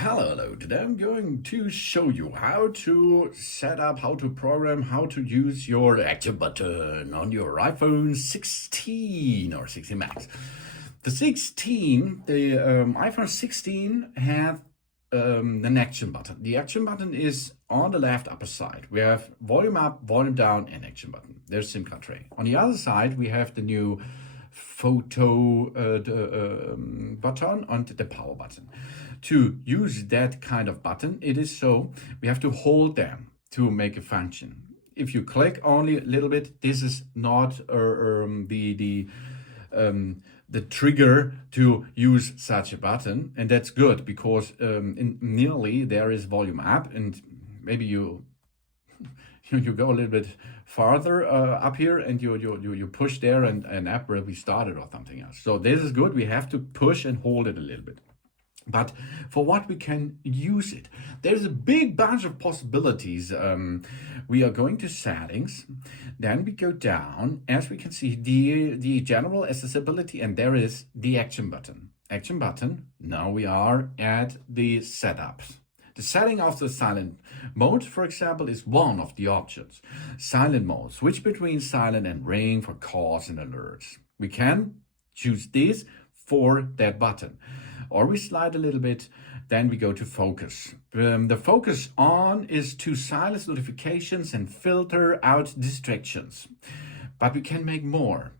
Hello. Today I'm going to show you how to set up, how to program, how to use your action button on your iPhone 16 or 16 Max. The iPhone 16 have an action button. The action button is on the left upper side. We have volume up, volume down, and action button. There's SIM card tray. On the other side, we have the new photo button and the power button. To use that kind of button, it is so we have to hold them to make a function. If you click only a little bit, this is not the trigger to use such a button, and that's good because in nearly there is volume up, and maybe you go a little bit farther up here and you push there and an app will be started or something else. So this is good. We have to push and hold it a little bit. But for what we can use it, there's a big bunch of possibilities. We are going to settings, then we go down, as we can see, the general accessibility, and there is the action button. Action button, now we are at the setups. The setting of the silent mode, for example, is one of the options. Silent mode, switch between silent and ring for calls and alerts. We can choose this for that button. Or we slide a little bit, then we go to focus. The focus on is to silence notifications and filter out distractions. But we can make more.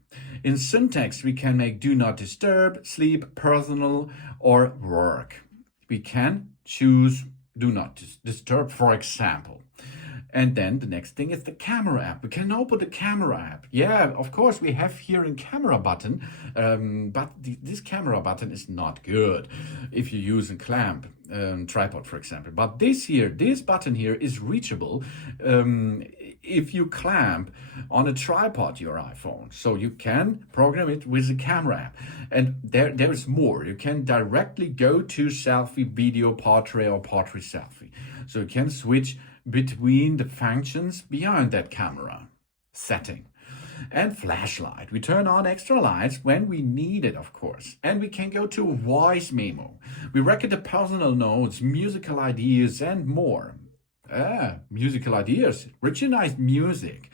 In syntax, we can make do not disturb, sleep, personal, or work. We can choose do not disturb, for example. And then the next thing is the camera app. We can open the camera app. Yeah, of course, we have here a camera button, but this camera button is not good if you use a clamp tripod, for example. But this button here is reachable if you clamp on a tripod your iPhone. So you can program it with the camera app. And there is more. You can directly go to selfie, video, portrait, or portrait selfie. So you can switch between the functions beyond that camera setting. And flashlight. We turn on extra lights when we need it, of course. And we can go to voice memo. We record the personal notes, musical ideas, and more. Musical ideas. Recognize music.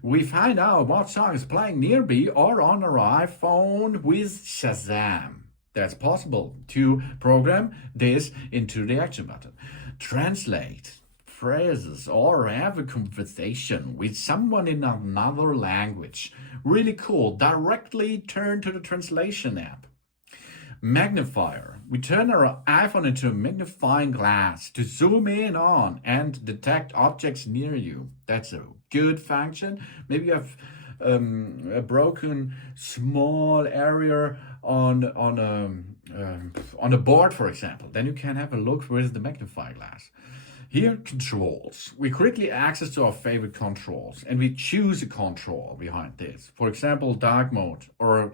We find out what song is playing nearby or on our iPhone with Shazam. That's possible to program this into the action button. Translate phrases or have a conversation with someone in another language. Really cool. Directly turn to the translation app. Magnifier. We turn our iPhone into a magnifying glass to zoom in on and detect objects near you. That's a good function. Maybe you have a broken small area on a board, for example. Then you can have a look with the magnifying glass. Here, controls. We quickly access to our favorite controls and we choose a control behind this. For example, dark mode or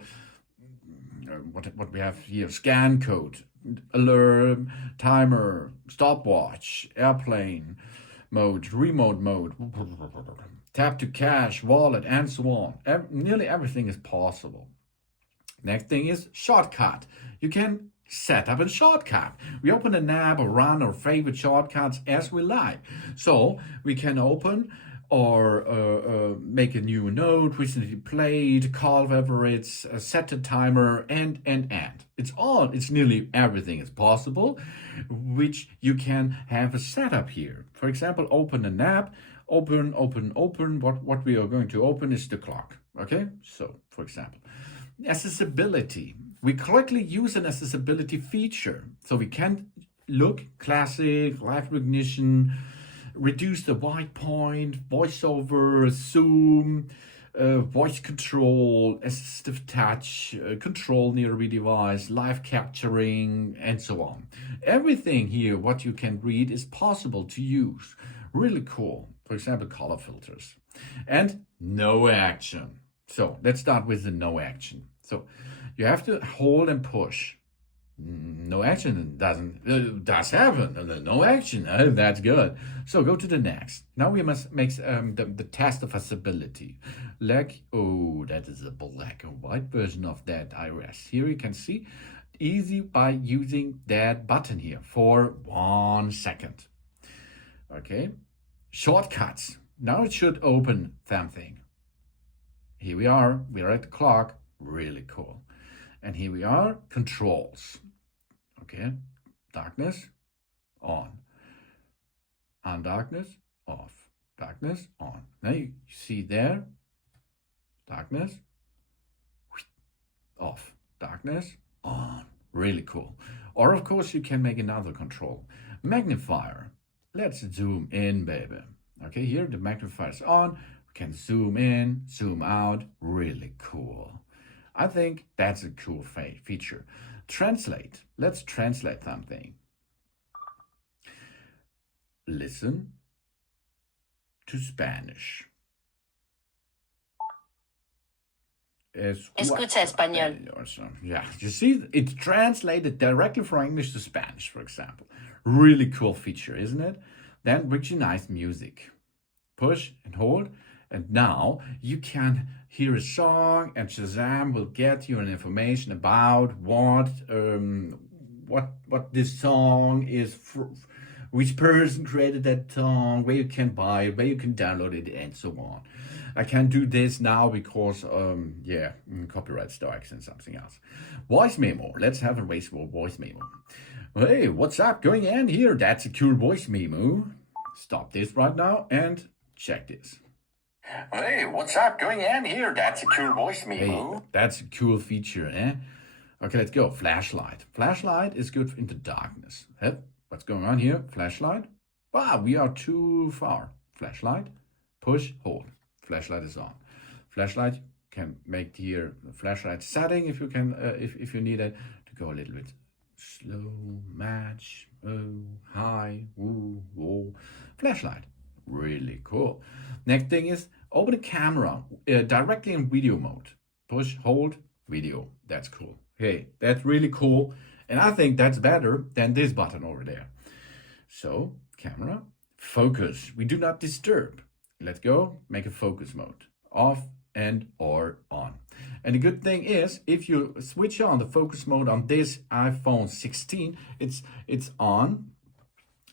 what we have here, scan code, alarm, timer, stopwatch, airplane mode, remote mode, tap to cache, wallet, and so on. Nearly everything is possible. Next thing is shortcut. You can set up a shortcut. We open an app or run our favorite shortcuts as we like. So we can open or make a new note, recently played, call favorites, set a timer, and. It's nearly everything is possible, which you can have a setup here. For example, open an app, open. What we are going to open is the clock. Okay, so for example, accessibility. We correctly use an accessibility feature. So we can look classic, live recognition, reduce the white point, voiceover, zoom, voice control, assistive touch, control nearby device, live capturing, and so on. Everything here, what you can read, is possible to use. Really cool. For example, color filters. And no action. So let's start with the no action. So you have to hold and push. No action does happen. No action. That's good. So go to the next. Now we must make the test of accessibility. That is a black and white version of that iOS. Here you can see easy by using that button here for 1 second. Okay, shortcuts. Now it should open something. Here we are at the clock, really cool. And here we are, controls. Okay, darkness, on. On darkness, off. Darkness, on. Now you see there, darkness, off. Darkness, on. Really cool. Or of course you can make another control. Magnifier. Let's zoom in, baby. Okay, here the magnifier is on. We can zoom in, zoom out. Really cool. I think that's a cool feature. Translate. Let's translate something. Listen to Spanish. Escucha español. Yeah, you see, it's translated directly from English to Spanish, for example. Really cool feature, isn't it? Then brings you nice music. Push and hold, and now you can hear a song, and Shazam will get you an information about what this song is, which person created that song, where you can buy it, where you can download it, and so on. I can't do this now because, copyright strikes and something else. Voice memo. Let's have a voice memo. Hey, what's up going on here? That's a cool voice memo. Stop this right now and check this. Hey, what's up going on here? That's a cool voice memo. Hey, that's a cool feature, eh? Okay, let's go. Flashlight. Flashlight is good in the darkness. Hey, what's going on here? Flashlight. Wow, we are too far. Flashlight. Push, hold. Flashlight is on. Flashlight can make here the flashlight setting if you can, if you need it to go a little bit slow, match, high, woo, whoa. Flashlight, really cool. Next thing is open the camera directly in video mode. Push, hold, video. That's cool. Hey, that's really cool. And I think that's better than this button over there. So, camera, focus. We do not disturb. Let's go, make a focus mode. Off and or on. And the good thing is, if you switch on the focus mode on this iPhone 16, it's on.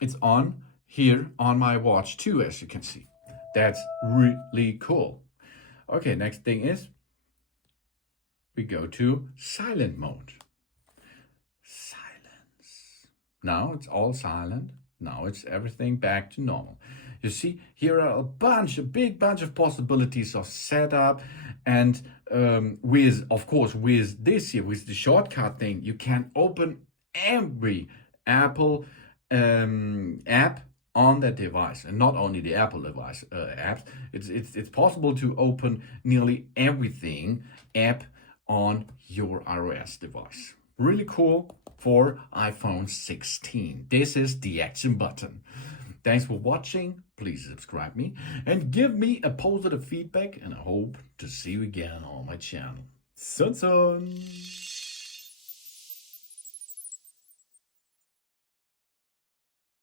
It's on here on my watch too, as you can see. That's really cool. Okay, next thing is, we go to silent mode. Silence. Now it's all silent. Now it's everything back to normal. You see, here are a big bunch of possibilities of setup, and with this here, with the shortcut thing, you can open every Apple app on that device, and not only the Apple device apps. It's possible to open nearly everything app on your iOS device. Really cool for iPhone 16. This is the action button. Thanks for watching. Please subscribe me and give me a positive feedback, and I hope to see you again on my channel. Sun.